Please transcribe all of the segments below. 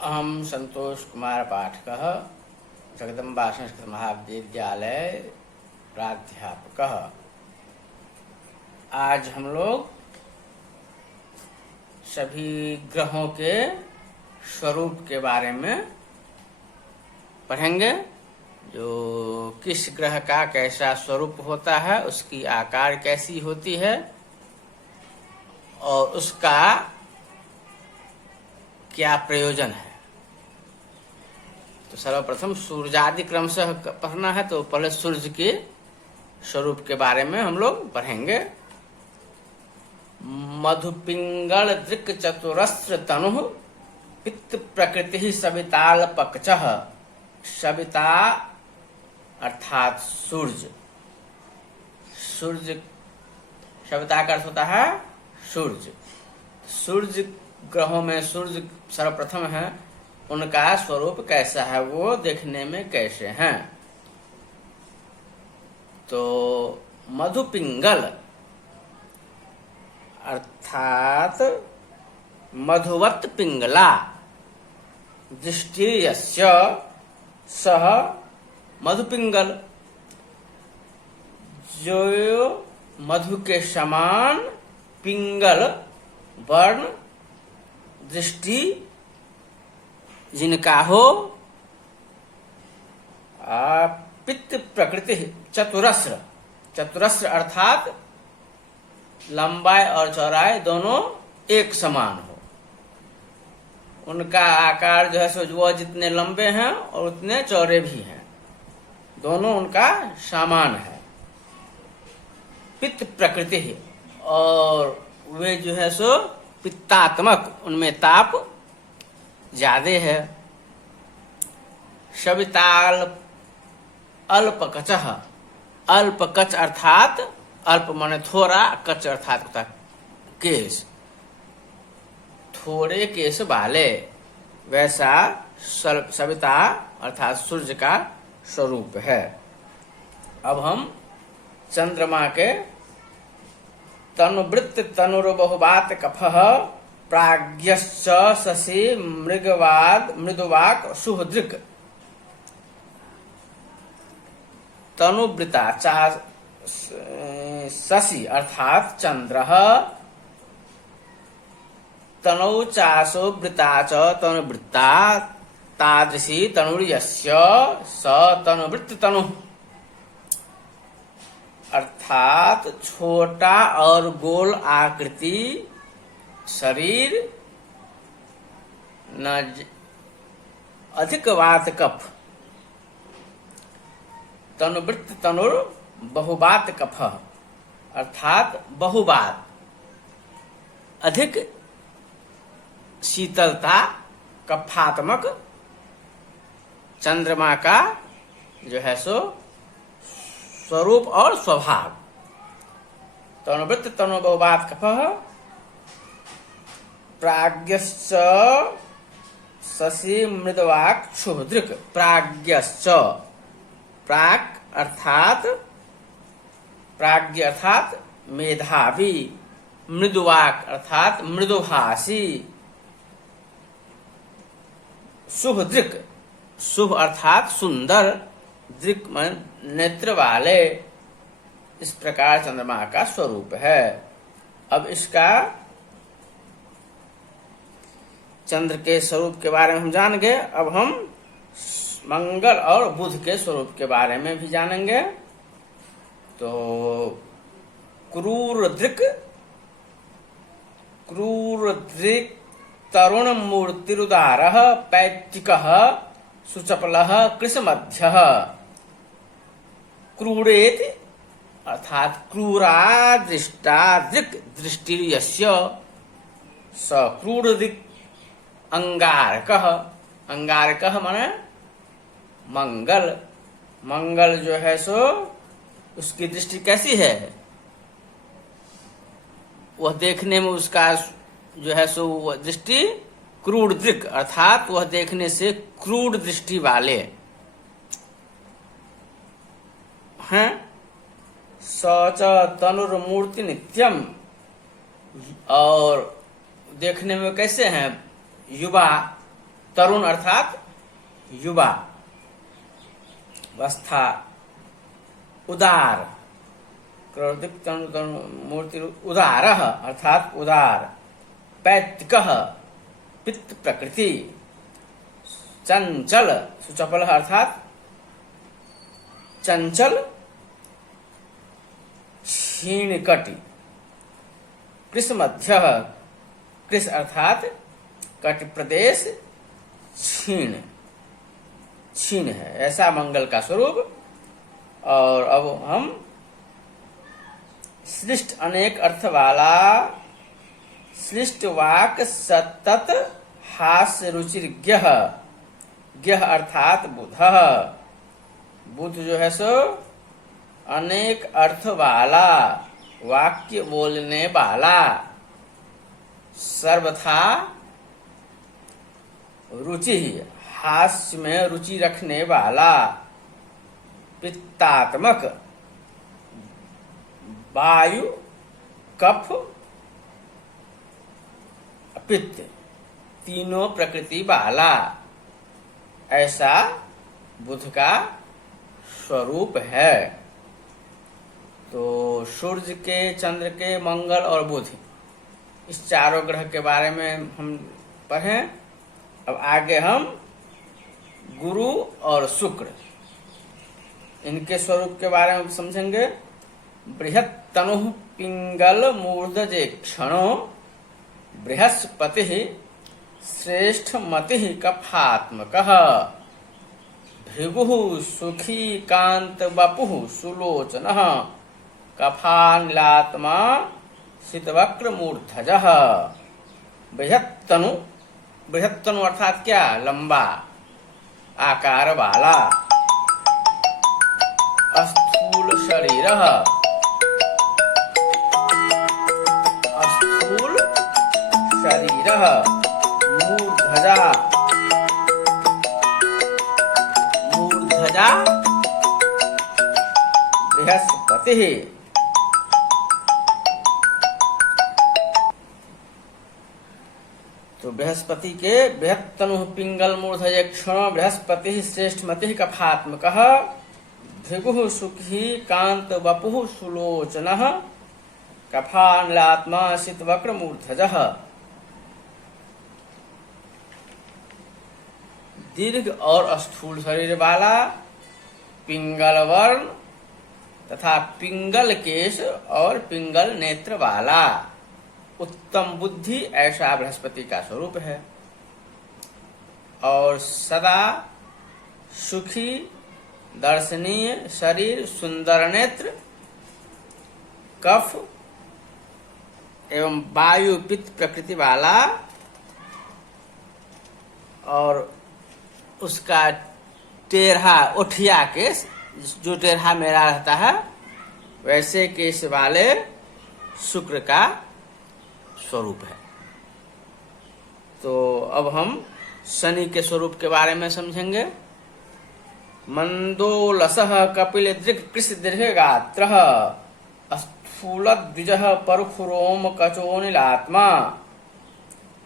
अहम संतोष कुमार पाठकः जगदम्बा संस्कृत महाविद्यालय प्राध्यापकः। आज हम लोग सभी ग्रहों के स्वरूप के बारे में पढ़ेंगे। जो किस ग्रह का कैसा स्वरूप होता है, उसकी आकार कैसी होती है और उसका क्या प्रयोजन है। तो सर्वप्रथम सूर्यादि क्रम से पढ़ना है, तो पहले सूर्य के स्वरूप के बारे में हम लोग पढ़ेंगे। मधुपिंगल दृक् चतुरस्र तनु पित्त प्रकृति सविताल पक्षः। सविता अर्थात सूर्य। सूर्य सविता का अर्थ होता है सूर्य। सूर्य ग्रहों में सूर्य सर्वप्रथम है। उनका स्वरूप कैसा है, वो देखने में कैसे हैं। तो मधुपिंगल अर्थात मधुवत पिंगला दृष्टि यस्य सह मधुपिंगल। जो मधु के समान पिंगल वर्ण दृष्टि जिनका हो। पित्त प्रकृति चतुरस्र। चतुरस्र अर्थात लंबाई और चौड़ाई दोनों एक समान हो। उनका आकार जो है सो वो जितने लंबे हैं और उतने चौड़े भी हैं, दोनों उनका समान है। पित्त प्रकृति है और वे जो है सो पित्तात्मक, उनमें ताप ज्यादा है। सविताल अल्प कचः। अल्प कच अर्थात अल्प माने थोड़ा, कच अर्थात होता केश, थोड़े केश वाले। वैसा सविता अर्थात सूर्य का स्वरूप है। अब हम चंद्रमा के तनुवृत्त तनुर्बहुवात कफः प्राज्ञश्च शशि मृदुवाक सुहृदृक्। तनुवृता शशि अर्थात चंद्र। तनौ चासो वृता च तनुवृत्ता तादृशी तनुर्यस्य स तनुवृत्त तनु। अर्थात छोटा और गोल आकृति शरीर, न अधिक वात कफ। तनुवृत्त तनुर बहुवात कफ अर्थात बहुवात, अधिक शीतलता कफात्मक चंद्रमा का जो है सो स्वरूप और स्वभाव। तनुवृत्त तनु बहुवात कफः प्राज्ञश्च शशि मृदुवाक सुहृदृक्। प्राज्ञश्च प्राग अर्थात प्राज्ञ अर्थात मेधावी, मृदुवाक अर्थात मृदुभाषी, सुहृदृक् शुभ अर्थात सुंदर, दृक् मन नेत्र वाले। इस प्रकार चंद्रमा का स्वरूप है। अब इसका चंद्र के स्वरूप के बारे में हम जान गए। अब हम मंगल और बुध के स्वरूप के बारे में भी जानेंगे। तो क्रूरदृक् तरुण मूर्तिरुदारः पैत्तिकः सुचपलः कृशमध्यः। क्रूरेति अर्थात क्रूरा दृष्टा दृक् दृष्टि यस्य स क्रूरदृक्। अंगारकः। अंगारकः माने मंगल। मंगल जो है सो उसकी दृष्टि कैसी है, वह देखने में उसका जो है सो वह दृष्टि क्रूर दृक् अर्थात वह देखने से क्रूर दृष्टि वाले हैं। सच तनुर्मूर्ति नित्यम, और देखने में कैसे हैं, युवा तरुण अर्थात युवा, अवस्था उदार, क्रोधिक मूर्ति उदार अर्थात उदार, पैतृक पित्त प्रकृति, चंचल सुचपल अर्थात चंचल, क्षीण कटि, कृष मध्य, कृष अर्थात कटि प्रदेश, क्षीण क्षीण है, ऐसा मंगल का स्वरूप। और अब हम श्लिष्ट अनेक अर्थ वाला, श्लिष्ट वाक सतत हास्य रुचिर ज्ञः, ज्ञः अर्थात बुध, बुध जो है सो अनेक अर्थ वाला, वाक्य बोलने वाला, सर्वथा रुचि हास्य में रुचि रखने वाला, पित्तात्मक वायु कफ पित्त तीनों प्रकृति वाला, ऐसा बुध का स्वरूप है। तो सूर्य के, चंद्र के, मंगल और बुध, इस चारों ग्रह के बारे में हम पढ़ें। अब आगे हम गुरु और शुक्र, इनके स्वरूप के बारे में समझेंगे। बृहत् तनु पिंगल मूर्धजे क्षणो, बृहस्पति श्रेष्ठ मति कफात्मक, भृगु सुखी कांत वपु सुलोचन, कफानिलात्मा शीतवक्र मूर्धज। बृहत्तनु, बृहत्तनु अर्थात क्या? लंबा आकार वाला, स्थूल शरीर, स्थूल शरीर, मूर्धजा, मूर्धजा बृहस्पति। तो बृहस्पति के बृहत्तनु पिंगल मूर्धज क्षण, बृहस्पति श्रेष्ठ मति कफात्मक, भृगु सुखी कांत वपु सुलोचन, कफानलात्मा शीतवक्र मूर्धज। दीर्घ और स्थूल शरीर वाला, पिंगल वर्ण तथा पिंगल केश और पिंगल नेत्र वाला, उत्तम बुद्धि, ऐसा बृहस्पति का स्वरूप है। और सदा सुखी दर्शनीय शरीर, सुंदर नेत्र, कफ एवं वायु पित्त प्रकृति वाला, और उसका टेढ़ा ओठिया केस, जो टेढ़ा मेरा रहता है वैसे केस वाले शुक्र का स्वरूप है। तो अब हम शनि के स्वरूप के बारे में समझेंगे। मंदोलसः कपिल दृक् कृश दीर्घ गात्रः, स्थूल द्विजः परखुरोम कचोनिलात्मा,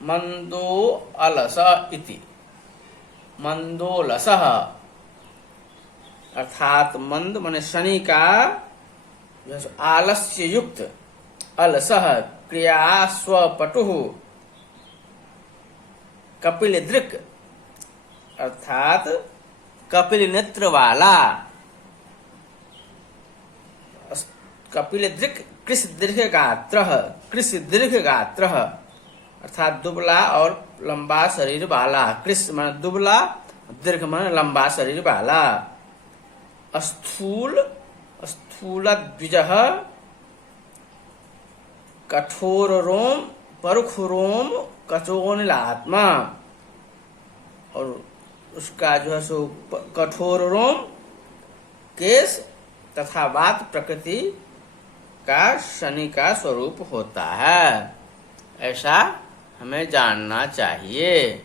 मंदो अलस इति। मंदोलसः अर्थात मंद माने शनि का आलस्य युक्त, अलसः क्रिया स्वपटु, कपिल दृक् अर्थात कपिल नेत्र वाला, कपिल दृक् कृश दीर्घ गात्रः, कृश दीर्घ गात्रः अर्थात दुबला और लंबा शरीर वाला, कृश माने दुबला, दीर्घ माने लंबा शरीर वाला, स्थूल, स्थूल द्विजः कठोर रोम, परुख रोम, कचोनिलात्मा, और उसका जो है सो कठोर रोम, केश तथा वात प्रकृति का शनि का स्वरूप होता है, ऐसा हमें जानना चाहिए।